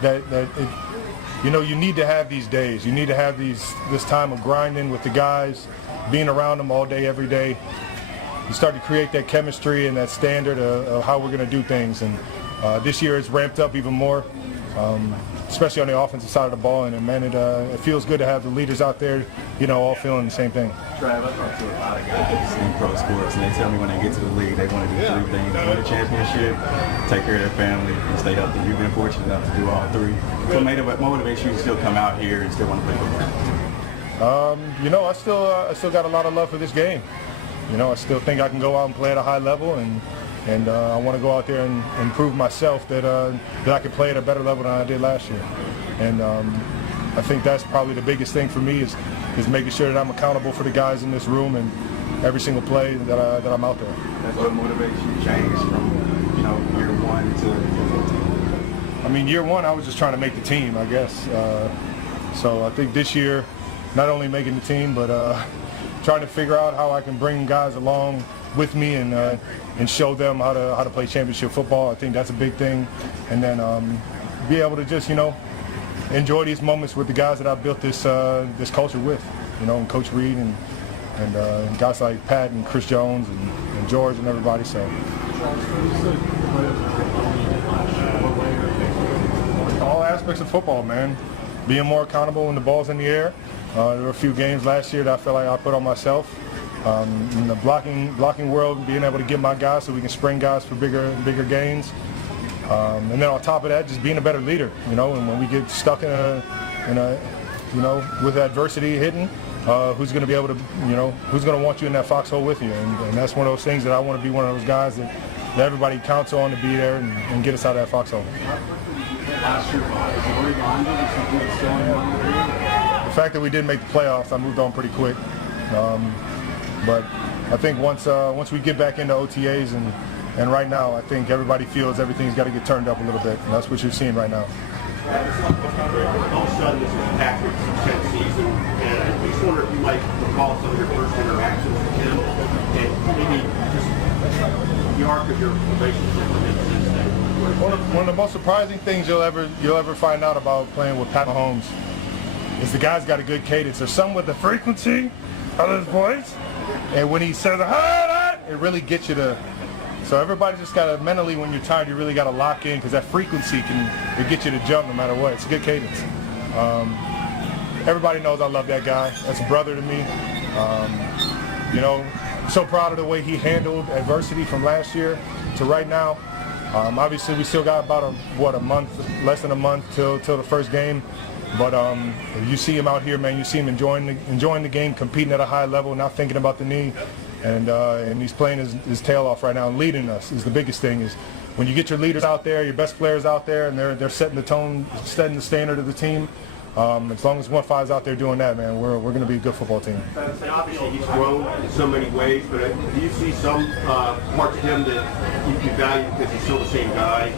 You need to have these days. You need to have this time of grinding with the guys, being around them all day, every day. You start to create that chemistry and that standard of how we're going to do things. And this year it's ramped up even more, especially on the offensive side of the ball. And man, it feels good to have the leaders out there, all feeling the same thing. Trav, I talk to a lot of guys in pro sports, and they tell me when they get to the league, they want to do three things: win a championship, take care of their family, and stay healthy. You've been fortunate enough to do all three. What motivates you to still come out here and still want to play football? I still got a lot of love for this game. I still think I can go out and play at a high level, and I want to go out there and prove myself that I can play at a better level than I did last year. And I think that's probably the biggest thing for me is making sure that I'm accountable for the guys in this room and every single play that I'm out there. That's what motivates you to change from year one to 14. I mean, year one I was just trying to make the team, I guess. So I think this year, not only making the team, but trying to figure out how I can bring guys along with me and show them how to play championship football. I think that's a big thing. And then be able to just enjoy these moments with the guys that I've built this culture with, and Coach Reed and guys like Pat and Chris Jones and George and everybody. So all aspects of football, man. Being more accountable when the ball's in the air. There were a few games last year that I felt like I put on myself. In the blocking world, being able to get my guys so we can spring guys for bigger gains. And then on top of that, just being a better leader, and when we get stuck with adversity hitting, who's going to be able to, who's going to want you in that foxhole with you? And that's one of those things that I want to be one of those guys that everybody counts on to be there and get us out of that foxhole. The fact that we didn't make the playoffs, I moved on pretty quick. But I think once we get back into OTAs and right now, I think everybody feels everything's got to get turned up a little bit, and that's what you're seeing right now. All of a sudden, this is Patrick's 10th season, and I just wonder if you might recall some of your first interactions with him, and maybe just the arc of your relationship with him since then. One of the most surprising things you'll ever find out about playing with Pat Mahomes is the guy's got a good cadence. There's something with the frequency of his voice, and when he says it really gets you to. So everybody just got to mentally, when you're tired, you really got to lock in because that frequency can get you to jump no matter what. It's a good cadence. Everybody knows I love that guy. That's a brother to me. So proud of the way he handled adversity from last year to right now. Obviously, we still got about a month, less than a month till the first game. But if you see him out here, man, you see him enjoying the game, competing at a high level, not thinking about the knee. And he's playing his tail off right now and leading us is the biggest thing. Is when you get your leaders out there, your best players out there, and they're setting the tone, setting the standard of the team. As long as 1-5's out there doing that, man, we're going to be a good football team. And obviously he's grown in so many ways, but do you see some parts of him that you value because he's still the same guy?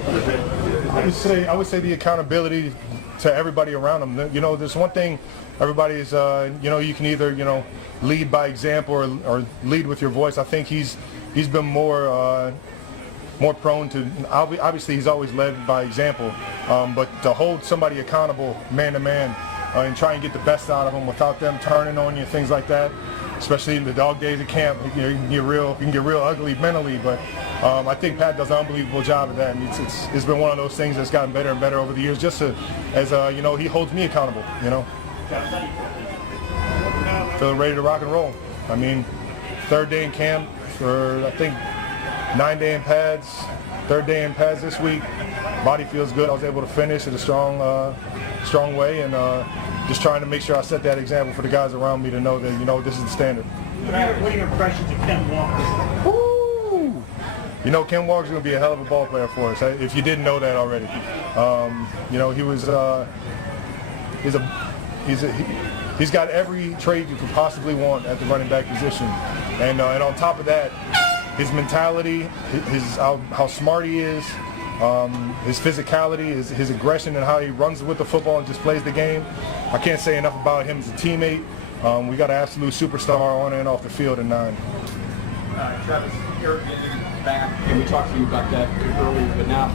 I would say the accountability to everybody around him. There's one thing everybody is, you can either, lead by example or lead with your voice. I think he's been more prone to, obviously he's always led by example, but to hold somebody accountable man to man and try and get the best out of them without them turning on you, things like that, especially in the dog days of camp, you can get real ugly mentally, but I think Pat does an unbelievable job of that, and it's been one of those things that's gotten better and better over the years, just as he holds me accountable, Feeling ready to rock and roll. I mean, third day in camp for, I think, 9-day in pads, third day in pads this week. Body feels good. I was able to finish in a strong way, and just trying to make sure I set that example for the guys around me to know that, this is the standard. What are your impressions of Ken Walker? Woo! Ken Walker's going to be a hell of a ball player for us, if you didn't know that already. He was, he's got every trait you could possibly want at the running back position. And on top of that, his mentality, how smart he is, his physicality, his aggression, and how he runs with the football and just plays the game. I can't say enough about him as a teammate. We got an absolute superstar on and off the field at 9. Travis, you're back, and we talked to you about that earlier, but now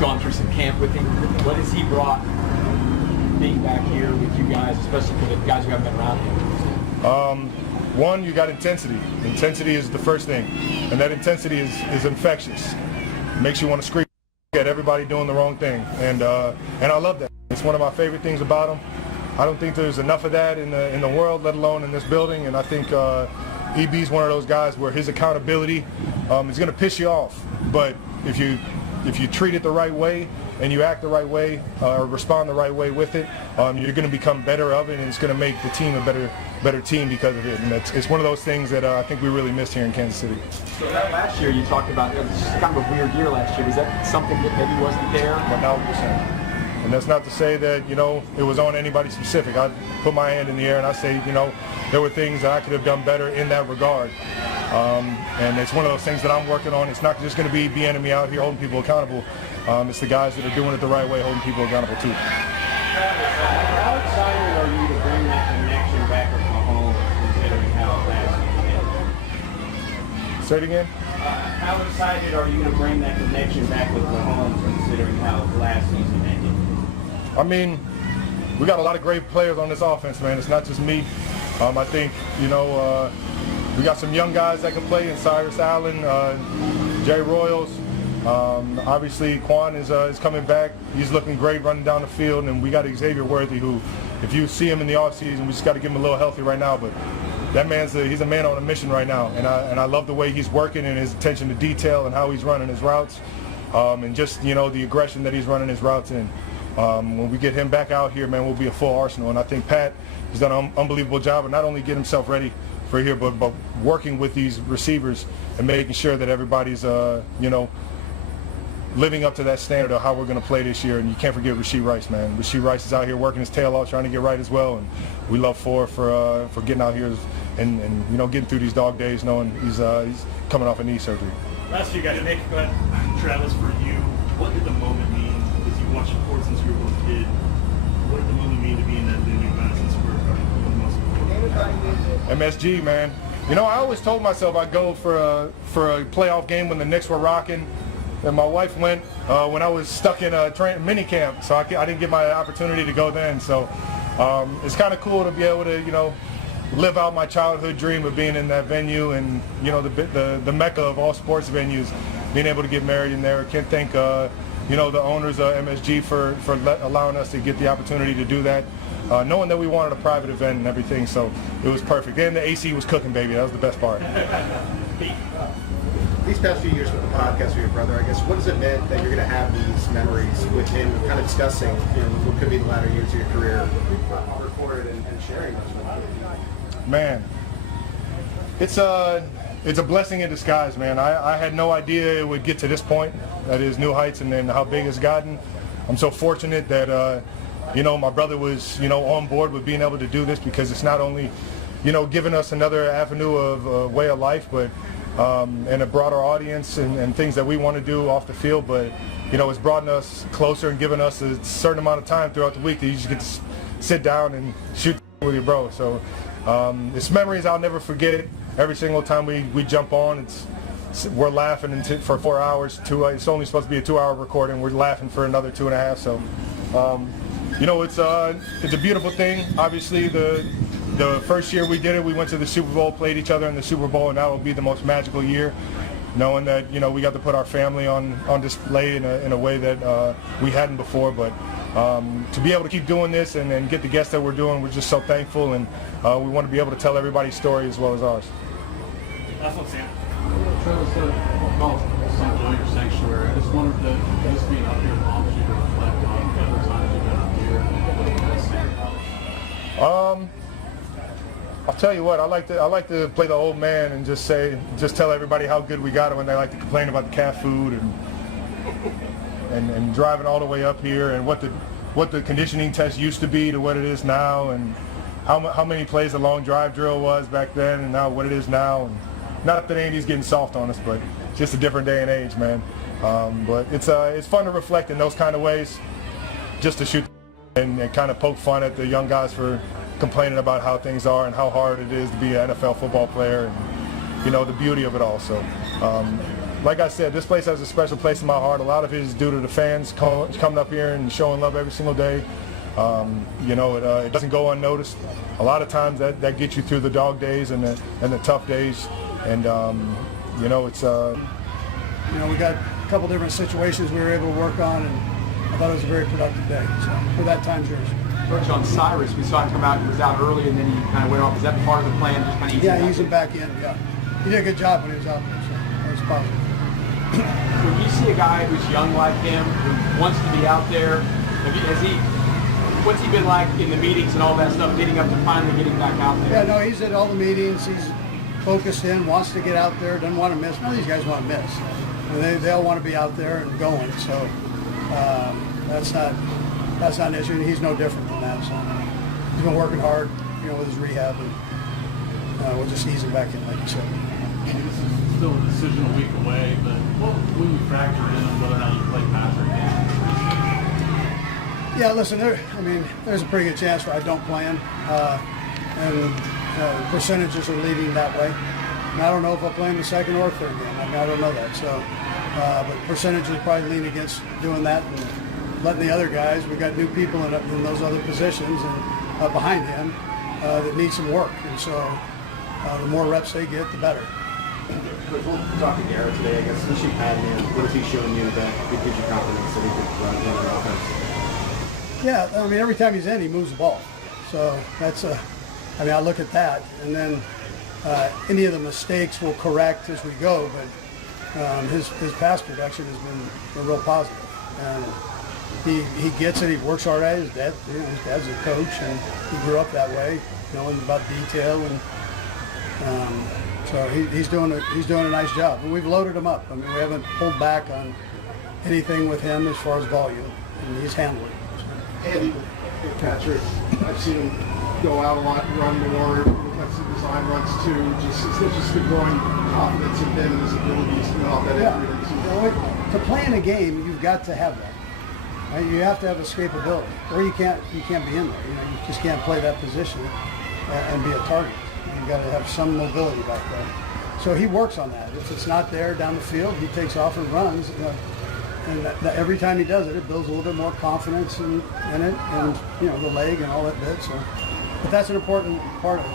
gone through some camp with him. What has he brought being back here with you guys, especially for the guys who haven't been around him? One, you got intensity. Intensity is the first thing, and that intensity is infectious. It makes you want to scream at everybody doing the wrong thing, and I love that. It's one of my favorite things about him. I don't think there's enough of that in the world, let alone in this building, and I think EB's one of those guys where his accountability is going to piss you off, but if you treat it the right way and you act the right way or respond the right way with it, you're going to become better of it, and it's going to make the team a better team because of it. And it's one of those things that I think we really missed here in Kansas City. So that last year you talked about, it was kind of a weird year last year. Was that something that maybe wasn't there? 1,000%. And that's not to say that, it was on anybody specific. I put my hand in the air and I say, there were things that I could have done better in that regard. And it's one of those things that I'm working on. It's not just going to be enemy out here holding people accountable. It's the guys that are doing it the right way, holding people accountable too. How excited are you to bring that connection back with Mahomes, considering how fast? Say it again? How excited are you to bring that connection back with Mahomes, considering how last season ended? I mean, we got a lot of great players on this offense, man. It's not just me. I think, we got some young guys that can play in Cyrus Allen, Jay Royals. Obviously, Quan is coming back. He's looking great running down the field. And we got Xavier Worthy, who, if you see him in the offseason, we just got to give him a little healthy right now. But that he's a man on a mission right now. And I love the way he's working and his attention to detail and how he's running his routes. And just, the aggression that he's running his routes in. When we get him back out here, man, we'll be a full arsenal. And I think Pat has done an unbelievable job of not only getting himself ready for here, but working with these receivers and making sure that everybody's, living up to that standard of how we're going to play this year. And you can't forget Rasheed Rice, man. Rasheed Rice is out here working his tail off, trying to get right as well. And we love for getting out here and getting through these dog days, knowing he's coming off a knee surgery. Last few guys, Nick, but Travis, for you, what did the moment mean? Because you watched sports since you were a little kid. What did the moment mean to be in that venue, Madison Square Garden? MSG, man. I always told myself I'd go for a playoff game when the Knicks were rocking. And my wife went when I was stuck in a mini camp, so I didn't get my opportunity to go then. So it's kind of cool to be able to, live out my childhood dream of being in that venue and, the mecca of all sports venues, being able to get married in there. Can't thank, the owners of MSG for allowing us to get the opportunity to do that, knowing that we wanted a private event and everything, so it was perfect. And the AC was cooking, baby. That was the best part. These past few years with the podcast with your brother, I guess, what does it mean that you're going to have these memories with him, kind of discussing, what could be the latter years of your career, recorded and sharing those with him? Man, it's a blessing in disguise, man. I had no idea it would get to this point, that is new heights, and then how big it's gotten. I'm so fortunate that, my brother was, on board with being able to do this, because it's not only, giving us another avenue of way of life, but and a broader audience and things that we want to do off the field, but it's brought us closer and given us a certain amount of time throughout the week that you just get to sit down and shoot with your bro. So it's memories I'll never forget it. Every single time we jump on, we're laughing for 4 hours. It's only supposed to be a 2-hour recording. We're laughing for another 2.5. So it's a beautiful thing. Obviously the first year we did it, we went to the Super Bowl, played each other in the Super Bowl, and that will be the most magical year, knowing that, we got to put our family on display in a way that we hadn't before. But to be able to keep doing this and get the guests that we're doing, we're just so thankful, and we want to be able to tell everybody's story as well as ours. Last one, Sam. Travis said, on your sanctuary. I just wondered if this being up here prompts you to reflect on the other times you've been up here. I'll tell you what, I like to play the old man and just tell everybody how good we got it when they like to complain about the cat food and driving all the way up here, and what the conditioning test used to be to what it is now, and how many plays a long drive drill was back then and now what it is now. And not that Andy's getting soft on us, but it's just a different day and age, man. But it's fun to reflect in those kind of ways, just to shoot and kind of poke fun at the young guys for complaining about how things are and how hard it is to be an NFL football player, and the beauty of it all. So like I said, this place has a special place in my heart. A lot of it is due to the fans coming up here and showing love every single day. You know, it doesn't go unnoticed. A lot of times that gets you through the dog days and the tough days. And you know, it's you know, we got a couple different situations we were able to work on, and I thought it was a very productive day. So for that, time's yours. Coach, on Cyrus, we saw him come out. He was out early, and then he kind of went off. Is that part of the plan? Just kind of ease him back in. Yeah, he did a good job when he was out there. So that was positive. When you see a guy who's young like him, who wants to be out there, what's he been like in the meetings and all that stuff, leading up to finally getting back out there? Yeah, no, he's at all the meetings. He's focused in, wants to get out there, doesn't want to miss. None of these guys want to miss. And they all want to be out there and going. So that's not an issue. And he's no different than that. So he's been working hard, you know, with his rehab, and we'll just ease him back in, like you said. This is still a decision a week away, but what will you factor in on whether or not you play Patrick again? Yeah, listen, there's a pretty good chance I don't play him, and percentages are leading that way. And I don't know if I'll play him the second or third game. I mean, I don't know that. So, but percentages probably lean against doing that and letting the other guys. We got new people in those other positions and behind him that need some work, and so the more reps they get, the better. Coach, we'll talk to Garrett today, I guess. Since you've had him, what has he shown you that gives you confidence that he could run an offense? Yeah, I mean, every time he's in, he moves the ball. So that's I mean, I look at that, and then any of the mistakes we'll correct as we go, but his pass production has been real positive. And he gets it, he works hard at it. His dad's a coach, and he grew up that way, knowing about detail, and so he's doing a nice job. And we've loaded him up. I mean, we haven't pulled back on anything with him as far as volume, and he's handling it. And Patrick, I've seen him go out a lot, run more, have some design runs too. It's just the growing confidence in him and his abilities to off that Yeah. To play in a game, you've got to have that. Right? You have to have escapability, or you can't be in there. You know, you just can't play that position and be a target. You've got to have some mobility back there. So he works on that. If it's not there down the field, he takes off and runs. And every time he does it, it builds a little bit more confidence in it, and you know, the leg and all that bit. So, but that's an important part of it.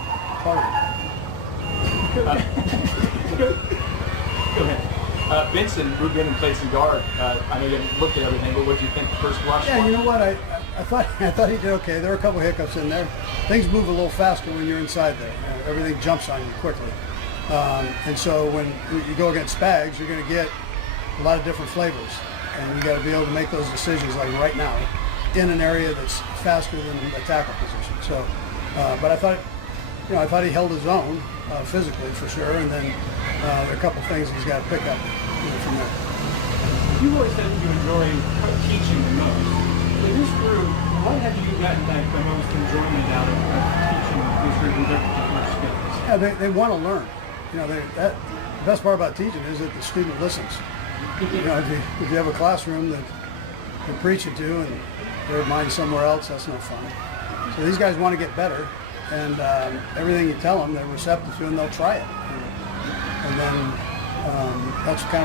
Go ahead. Benson moved in and played some guard. I know you haven't looked at everything, but what do you think first blush? Yeah, you know what? I thought he did okay. There were a couple hiccups in there. Things move a little faster when you're inside there. Everything jumps on you quickly. And so when you go against Spags, you're going to get a lot of different flavors. And you got to be able to make those decisions like right now in an area that's faster than the tackle position. So, but I thought he held his own physically for sure. And then there are a couple things he's got to pick up from there. You always said you enjoy teaching the most. In this group, what have you gotten the most enjoyment out of teaching this group with their particular skills? Yeah, they want to learn. You know, the best part about teaching is that the student listens. You know, if you have a classroom that you're preaching to and their mind's somewhere else, that's no fun. So these guys want to get better, and everything you tell them, they're receptive to, and they'll try it. And then that's kind of